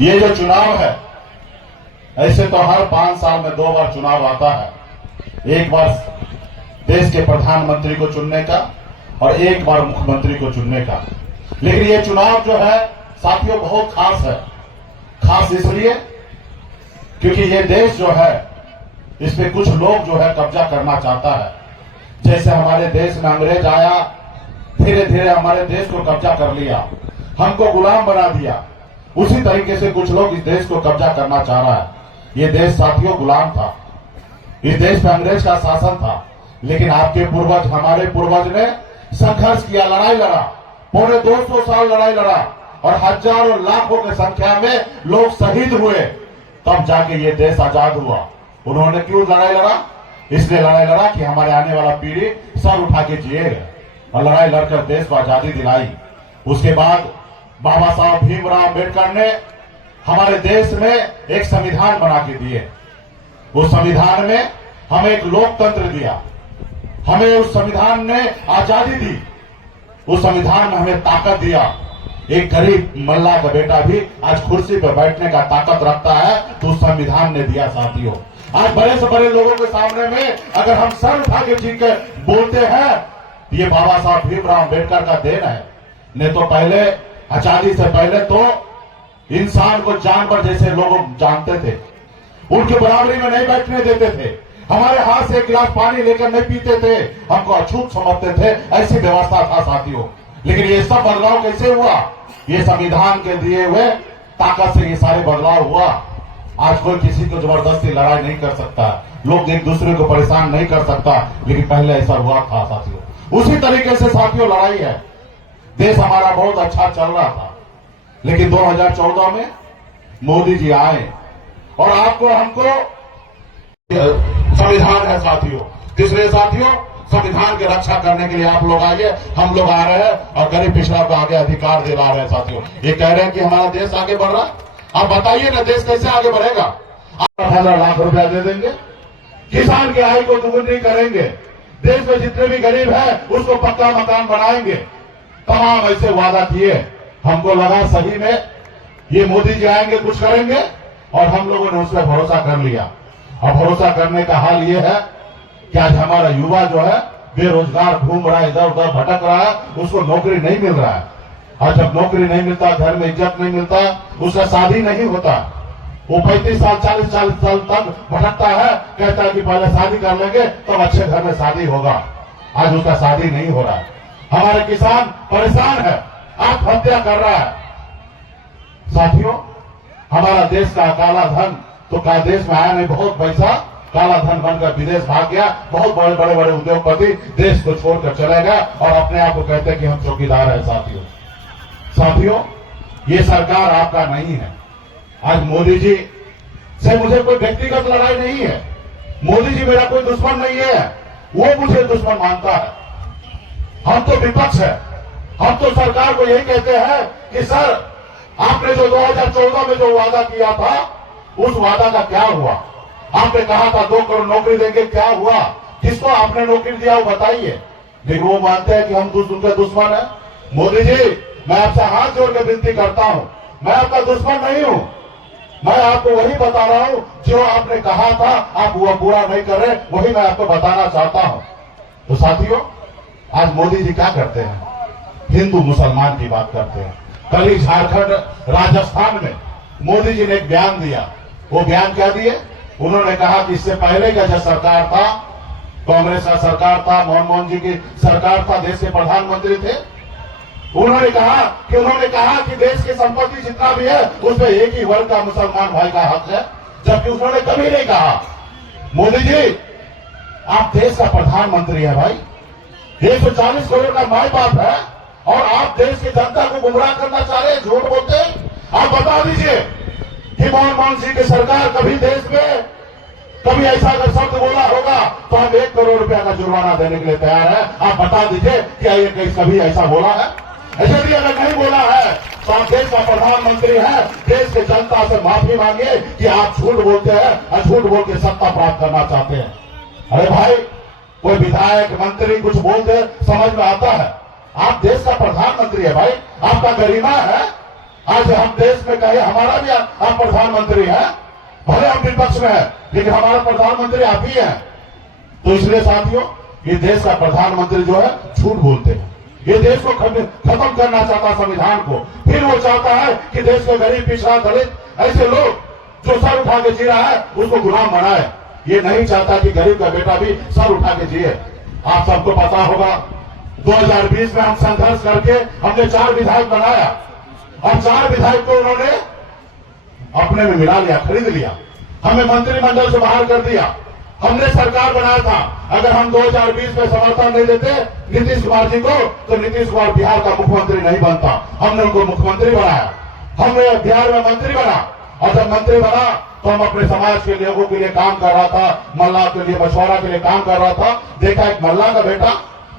ये जो चुनाव है, ऐसे तो हर 5 साल में 2 बार चुनाव आता है। एक बार देश के प्रधानमंत्री को चुनने का और एक बार मुख्यमंत्री को चुनने का। लेकिन ये चुनाव जो है साथियों बहुत खास है। खास इसलिए क्योंकि ये देश जो है, इस पे कुछ लोग जो है कब्जा करना चाहता है। जैसे हमारे देश में अंग्रेज आया, धीरे धीरे हमारे देश को कब्जा कर लिया, हमको गुलाम बना दिया। उसी तरीके से कुछ लोग इस देश को कब्जा करना चाह रहा है। ये देश साथियों गुलाम था, इस देश पे अंग्रेज का शासन था। लेकिन आपके पूर्वज, हमारे पूर्वज ने संघर्ष किया, लड़ाई लड़ा, पौने 200 साल लड़ाई लड़ा और हजारों लाखों की संख्या में लोग शहीद हुए, तब जाके ये देश आजाद हुआ। उन्होंने क्यों लड़ाई लड़ा? इसलिए लड़ाई लड़ा कि हमारे आने वाला पीढ़ी सर उठा के जिएगा, और लड़ाई लड़कर देश को आजादी दिलाई। उसके बाद बाबा साहब भीमराव अम्बेडकर ने हमारे देश में एक संविधान बना के दिए। उस संविधान में हमें एक लोकतंत्र दिया, हमें उस संविधान ने आजादी दी, उस संविधान में हमें ताकत दिया। एक गरीब मल्ला का बेटा भी आज कुर्सी पर बैठने का ताकत रखता है, तो उस संविधान ने दिया। साथियों, आज बड़े से बड़े लोगों के सामने में अगर हम सर उठा के जी के बोलते हैं, ये बाबा साहब भीमराव अम्बेडकर का देन है। नहीं तो पहले, आजादी से पहले तो इंसान को जानवर जैसे लोग जानते थे, उनकी बराबरी में नहीं बैठने देते थे, हमारे हाथ से 1 गिलास पानी लेकर नहीं पीते थे, हमको अछूत समझते थे। ऐसी व्यवस्था था साथियों। लेकिन ये सब बदलाव कैसे हुआ? ये संविधान के दिए हुए ताकत से ये सारे बदलाव हुआ। आज कोई किसी को जबरदस्ती लड़ाई नहीं कर सकता, लोग एक दूसरे को परेशान नहीं कर सकता। लेकिन पहले ऐसा हुआ था साथियों। उसी तरीके से साथियों लड़ाई है। देश हमारा बहुत अच्छा चल रहा था, लेकिन 2014 में मोदी जी आए और आपको हमको संविधान है साथियों, इसलिए साथियों संविधान की रक्षा करने के लिए आप लोग आइए, हम लोग आ रहे हैं और गरीब पिछड़ा को आगे अधिकार दिला रहे हैं साथियों। ये कह रहे हैं कि हमारा देश आगे बढ़ रहा है, आप बताइए ना देश कैसे आगे बढ़ेगा? 8,000 लाख रुपया दे देंगे, किसान की आय को दोगुनी करेंगे, देश में जितने भी गरीब है उसको पक्का मकान बनाएंगे। तमाम ऐसे वादा किए। हमको लगा सही में ये मोदी जी आएंगे, कुछ करेंगे, और हम लोगों ने उस पर भरोसा कर लिया। और भरोसा करने का हाल ये है कि आज हमारा युवा जो है बेरोजगार घूम रहा है, इधर उधर भटक रहा है, उसको नौकरी नहीं मिल रहा है। और जब नौकरी नहीं मिलता, घर में इज्जत नहीं मिलता, उसका शादी नहीं होता। वो 35 साल 40 साल तक भटकता है, कहता है कि पहले शादी कर लेंगे तब अच्छे घर में शादी होगा। आज उसका शादी नहीं हो रहा है। हमारे किसान परेशान है, आत्महत्या कर रहा है। साथियों, हमारा देश का काला धन तो का देश में आया नहीं, बहुत पैसा काला धन बनकर विदेश भाग गया। बहुत बड़े बड़े उद्योगपति देश को छोड़कर चले गए और अपने आप को कहते हैं कि हम चौकीदार हैं। साथियों, ये सरकार आपका नहीं है। आज मोदी जी से मुझे कोई व्यक्तिगत लड़ाई नहीं है, मोदी जी मेरा कोई दुश्मन नहीं है, वो मुझे दुश्मन मानता है। हम तो विपक्ष है, हम तो सरकार को यही कहते हैं कि सर आपने जो 2014 में जो वादा किया था, उस वादा का क्या हुआ? आपने कहा था 2 करोड़ नौकरी देंगे, क्या हुआ? किसको आपने नौकरी दिया वो बताइए। लेकिन वो मानते हैं कि हम उनके दुश्मन है। मोदी जी, मैं आपसे हाथ जोड़ के विनती करता हूं, मैं आपका दुश्मन नहीं हूं, मैं आपको वही बता रहा हूं जो आपने कहा था, आप वो पूरा नहीं कर रहे, वही मैं आपको बताना चाहता हूं। तो साथियों, आज मोदी जी क्या करते हैं? हिंदू मुसलमान की बात करते हैं। कल ही झारखंड, राजस्थान में मोदी जी ने एक बयान दिया। वो बयान क्या दिए? उन्होंने कहा कि इससे पहले का जो सरकार था, कांग्रेस का सरकार था, मनमोहन जी की सरकार था, देश के प्रधानमंत्री थे, उन्होंने कहा कि देश की संपत्ति जितना भी है उसमें एक ही वर्ग का मुसलमान भाई का हक है, जबकि उन्होंने कभी नहीं कहा। मोदी जी, आप देश का प्रधानमंत्री है भाई, 140 करोड़ का माई बाप है, और आप देश की जनता को गुमराह करना चाह रहे हैं, झूठ बोलते हैं। आप बता दीजिए कि मनमोहन सिंह की सरकार कभी देश में कभी ऐसा अगर शब्द बोला होगा तो हम 1 करोड़ रुपया का जुर्माना देने के लिए तैयार है। आप बता दीजिए क्या ये कभी ऐसा बोला है? यदि अगर नहीं बोला है तो आप देश का प्रधानमंत्री है, देश की जनता से माफी मांगिए कि आप झूठ बोलते हैं और झूठ बोल के सत्ता प्राप्त करना चाहते हैं। अरे भाई, कोई विधायक मंत्री कुछ बोलते समझ में आता है? आप देश का प्रधानमंत्री है भाई, आपका गरिमा है, आज हम देश में कहे हमारा भी आप प्रधानमंत्री हैं, भले हम विपक्ष में है, लेकिन हमारा प्रधानमंत्री आप ही हैं। तो इसलिए साथियों, ये देश का प्रधानमंत्री जो है झूठ बोलते हैं। ये देश को खत्म करना चाहता संविधान को, फिर वो चाहता है कि देश के गरीब, पिछड़ा, दलित, ऐसे लोग जो सर उठा के जी रहा है उसको गुलाम बनाए। ये नहीं चाहता कि गरीब का बेटा भी सर उठा के जिए। आप सबको पता होगा 2020 में हम संघर्ष करके हमने 4 विधायक बनाया और 4 विधायक को उन्होंने अपने में मिला लिया, खरीद लिया, हमें मंत्रिमंडल से बाहर कर दिया। हमने सरकार बनाया था। अगर हम 2020 में समर्थन नहीं देते नीतीश कुमार जी को, तो नीतीश कुमार बिहार का मुख्यमंत्री नहीं बनता। हमने उनको मुख्यमंत्री बनाया, हमने बिहार में मंत्री बना, और जब मंत्री बना तो हम अपने समाज के लोगों के लिए काम कर रहा था, मल्लाह के लिए, मछुआरा के लिए काम कर रहा था। देखा एक मल्लाह का बेटा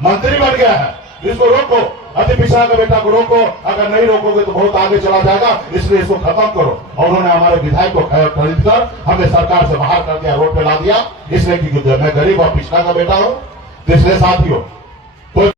मंत्री बन गया है, इसको रोको, अति पिछड़ा का बेटा को रोको, अगर नहीं रोकोगे तो बहुत आगे चला जाएगा, इसलिए इसको खत्म करो। और उन्होंने हमारे विधायक को खरीद कर हमें सरकार से बाहर कर दिया, रोड पे ला दिया, इसलिए कि मैं गरीब और पिछड़ा का बेटा हूं। तो इसलिए साथियों,